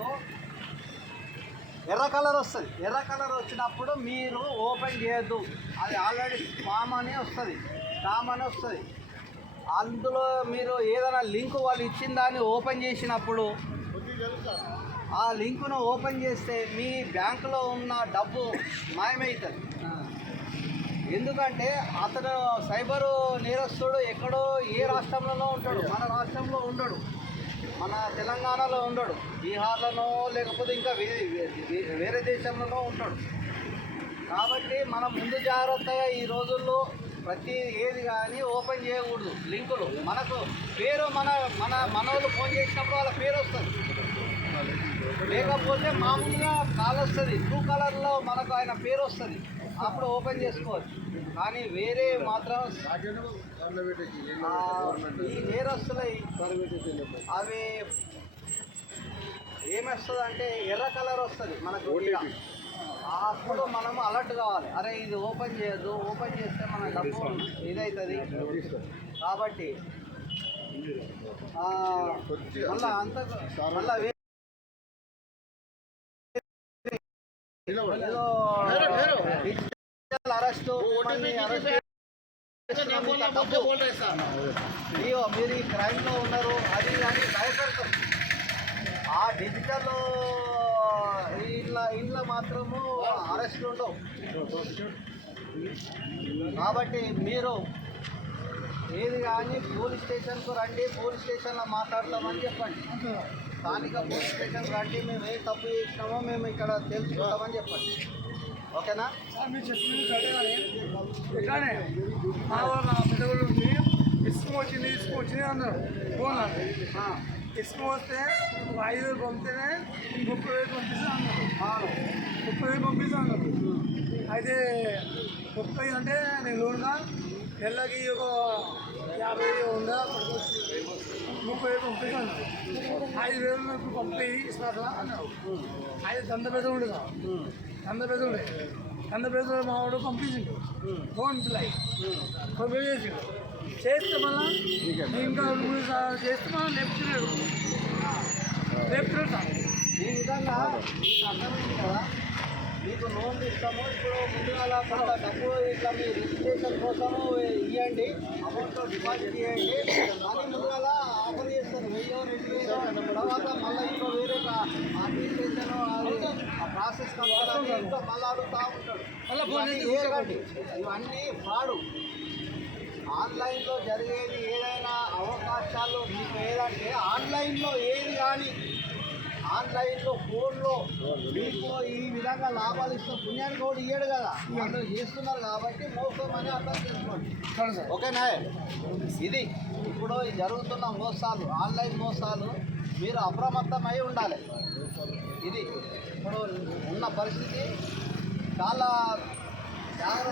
లింకులో ఎర్ర కలర్ వస్తుంది. ఎర్ర కలర్ వచ్చినప్పుడు మీరు ఓపెన్ చేయొద్దు. అది ఆల్రెడీ స్పామ్ అని వస్తుంది. ఫామ్ అని వస్తుంది. అందులో మీరు ఏదైనా లింక్ వాళ్ళు ఇచ్చిన దాన్ని ఓపెన్ చేసినప్పుడు ఆ లింకును ఓపెన్ చేస్తే మీ బ్యాంకులో ఉన్న డబ్బు మాయమవుతుంది ఎందుకంటే అతను సైబరు నేరస్తుడు ఎక్కడో ఏ రాష్ట్రంలోనో ఉంటాడు. మన రాష్ట్రంలో ఉండడు. మన తెలంగాణలో ఉండడు. బీహార్లోనో లేకపోతే ఇంకా వేరే వేరే దేశంలోనో ఉంటాడు. కాబట్టి మనం ముందు జాగ్రత్తగా ఈ రోజుల్లో ప్రతి ఏది కానీ ఓపెన్ చేయకూడదు. లింకులు. మనకు పేరు మన మన మనోళ్ళు ఫోన్ చేసినప్పుడు వాళ్ళ పేరు వస్తుంది. లేకపోతే మామూలుగా కాల్ వస్తుంది. బ్లూ కలర్లో మనకు ఆయన పేరు వస్తుంది. అప్పుడు ఓపెన్ చేసుకోవచ్చు. కానీ వేరే మాత్రం ఈ నేరస్తుల అవి ఏమొస్తుంది అంటే ఎర్ర కలర్ వస్తుంది మనకు. అప్పుడు మనం అలర్ట్ కావాలి. అరే ఇది ఓపెన్ చేయొద్దు ఓపెన్ చేస్తే మన డబ్బు ఇదవుతుంది కాబట్టి మళ్ళా అంత మళ్ళా అరెస్ట్ మళ్ళీ అరెస్ట్ అయ్యో మీరు ఈ క్రైమ్లో ఉన్నారు అది అని భయపడతారు ఆ డిజిటల్ ఇంట్లో ఇంట్లో మాత్రము అరెస్ట్ ఉండవు కాబట్టి మీరు ఏది కానీ పోలీస్ స్టేషన్కు రండి పోలీస్ స్టేషన్లో మాట్లాడతామని చెప్పండి. స్థానిక పోలీస్ స్టేషన్ రండి మేము ఏ తప్పు చేసినామో మేము ఇక్కడ తెలుసుకుంటామని చెప్పండి. ఓకేనా? మీరు చెప్పింది కానీ మా వాళ్ళ మా పెద్దవాళ్ళు ఉండి ఇసుక వచ్చింది ఇసుక వచ్చింది అన్నారు. ఫోన్ ఇసుక వస్తే ఐదు వేలు పంపితేనే ముప్పై వేలు పంపిస్తా అన్నారు. ముప్పై వేలు పంపిస్తా అన్నారు. అయితే ముప్పై అంటే నేను లోన్గా నెలకి ఒక యాభై ఉందా? పడుకోవచ్చు ముప్పై పంపిస్తాను ఐదు వేలు ఇప్పుడు పంపి ఇస్తారా అన్నారు ఐదు దంద పెద్ద ఉండదు దంద పెద్ద ఉండే. దంద పెద్ద మావాడు పంపించిండు. ఫోన్ పిల్లై ఫోన్ పే చేసిండు. చేస్తే మళ్ళా ఇంకా మూడు సార్లు చేస్తే మళ్ళీ లేపుతున్నాడు లేపుతున్నాడు సార్. ఈ విధంగా మీకు అర్థమైంది కదా. మీకు లోన్ ఇస్తాము. ఇప్పుడు ముందుగా కొంత డబ్బు ఇట్లా మీరు ఇస్తే కోసము ఇవ్వండి అమౌంట్ డిపాజిట్ చేయండి. మళ్ళీ ముందుగా ఆఫర్ చేస్తారు. వెయ్యో రెండు వేలు తర్వాత మళ్ళీ ఇంకో వేరే అడ్మినిస్ట్రేషన్ ఆ ప్రాసెస్ కంప్లీట్ ఇంకా మళ్ళీ అడుగుతూ ఉంటాడు. ఇవన్నీ ఫ్రాడు. ఆన్లైన్లో జరిగేది ఏదైనా అవకాశాలు మీకు ఏదంటే ఆన్లైన్లో ఏది కానీ ఆన్లైన్లో ఫోన్లో మీకు ఈ విధంగా లాభాలు ఇస్తున్న పుణ్యానికి కూడా ఇయ్యడు కదా. వాళ్ళు చేస్తున్నారు కాబట్టి మోసం అని అర్థం చేసుకోండి. ఓకేనా ఇది ఇప్పుడు జరుగుతున్న మోసాలు ఆన్లైన్ మోసాలు మీరు అప్రమత్తమై ఉండాలి. ఇది ఇప్పుడు ఉన్న పరిస్థితి చాలా జాగ్రత్త